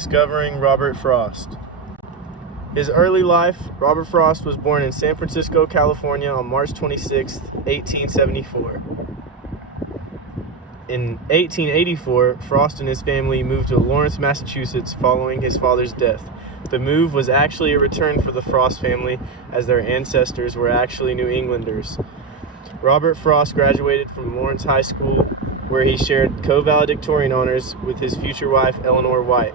Discovering Robert Frost. His early life. Robert Frost was born in San Francisco, California on March 26, 1874. In 1884, Frost and his family moved to Lawrence, Massachusetts following his father's death. The move was actually a return for the Frost family, as their ancestors were actually New Englanders. Robert Frost graduated from Lawrence High School, where he shared co-valedictorian honors with his future wife, Eleanor White.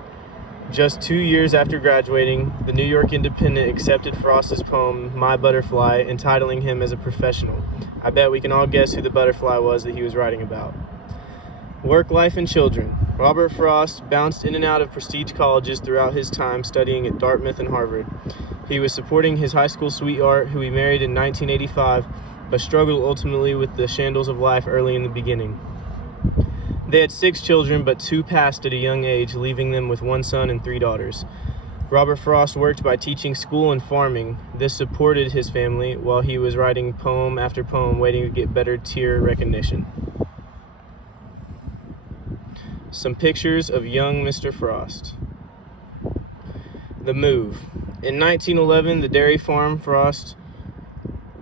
Just 2 years after graduating, the New York Independent accepted Frost's poem, My Butterfly, entitling him as a professional. I bet we can all guess who the butterfly was that he was writing about. Work, life, and children. Robert Frost bounced in and out of prestige colleges throughout his time studying at Dartmouth and Harvard. He was supporting his high school sweetheart, who he married in 1985, but struggled ultimately with the shandles of life early in the beginning. They had 6 children, but 2 passed at a young age, leaving them with 1 son and 3 daughters. Robert Frost worked by teaching school and farming. This supported his family while he was writing poem after poem, waiting to get better tier recognition. Some pictures of young Mr. Frost. The move. In 1911, the dairy farm Frost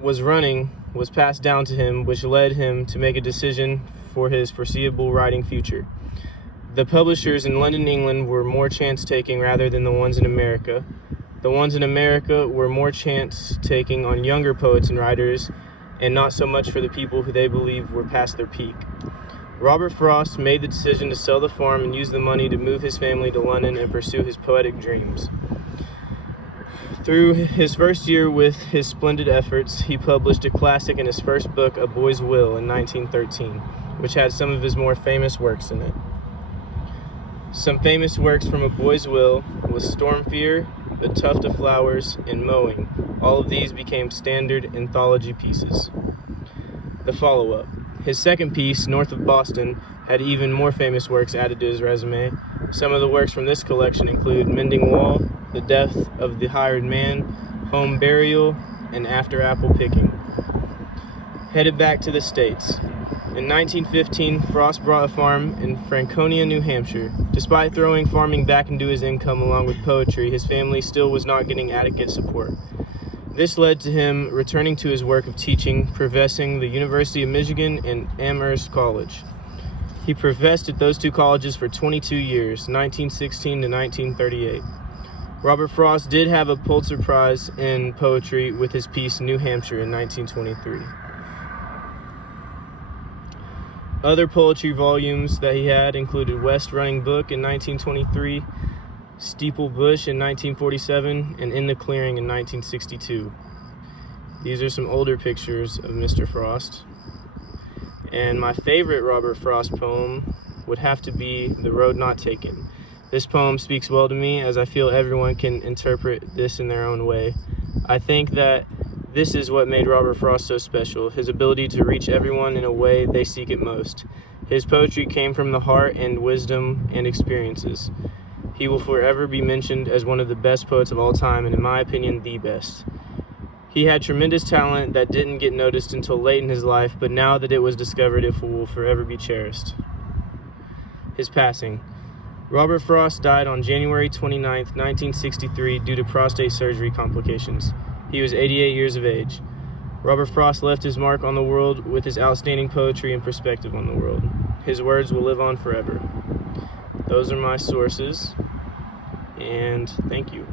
was running was passed down to him, which led him to make a decision for his foreseeable writing future. The publishers in London, England were more chance-taking rather than the ones in America. The ones in America were more chance-taking on younger poets and writers, and not so much for the people who they believed were past their peak. Robert Frost made the decision to sell the farm and use the money to move his family to London and pursue his poetic dreams. Through his first year with his splendid efforts, he published a classic in his first book, A Boy's Will, in 1913, which had some of his more famous works in it. Some famous works from A Boy's Will was Storm Fear, A Tuft of Flowers, and Mowing. All of these became standard anthology pieces. The follow-up. His second piece, North of Boston, had even more famous works added to his resume. Some of the works from this collection include Mending Wall, The Death of the Hired Man, Home Burial, and After Apple Picking. Headed back to the States. In 1915, Frost bought a farm in Franconia, New Hampshire. Despite throwing farming back into his income along with poetry, his family still was not getting adequate support. This led to him returning to his work of teaching, professing the University of Michigan and Amherst College. He professed at those 2 colleges for 22 years, 1916 to 1938. Robert Frost did have a Pulitzer Prize in poetry with his piece New Hampshire in 1923. Other poetry volumes that he had included West Running Brook in 1923, Steeple Bush in 1947, and In the Clearing in 1962. These are some older pictures of Mr. Frost. And my favorite Robert Frost poem would have to be The Road Not Taken. This poem speaks well to me, as I feel everyone can interpret this in their own way. I think that this is what made Robert Frost so special, his ability to reach everyone in a way they seek it most. His poetry came from the heart and wisdom and experiences. He will forever be mentioned as one of the best poets of all time, and in my opinion, the best. He had tremendous talent that didn't get noticed until late in his life, but now that it was discovered, it will forever be cherished. His passing. Robert Frost died on January 29, 1963, due to prostate surgery complications. He was 88 years of age. Robert Frost left his mark on the world with his outstanding poetry and perspective on the world. His words will live on forever. Those are my sources, and thank you.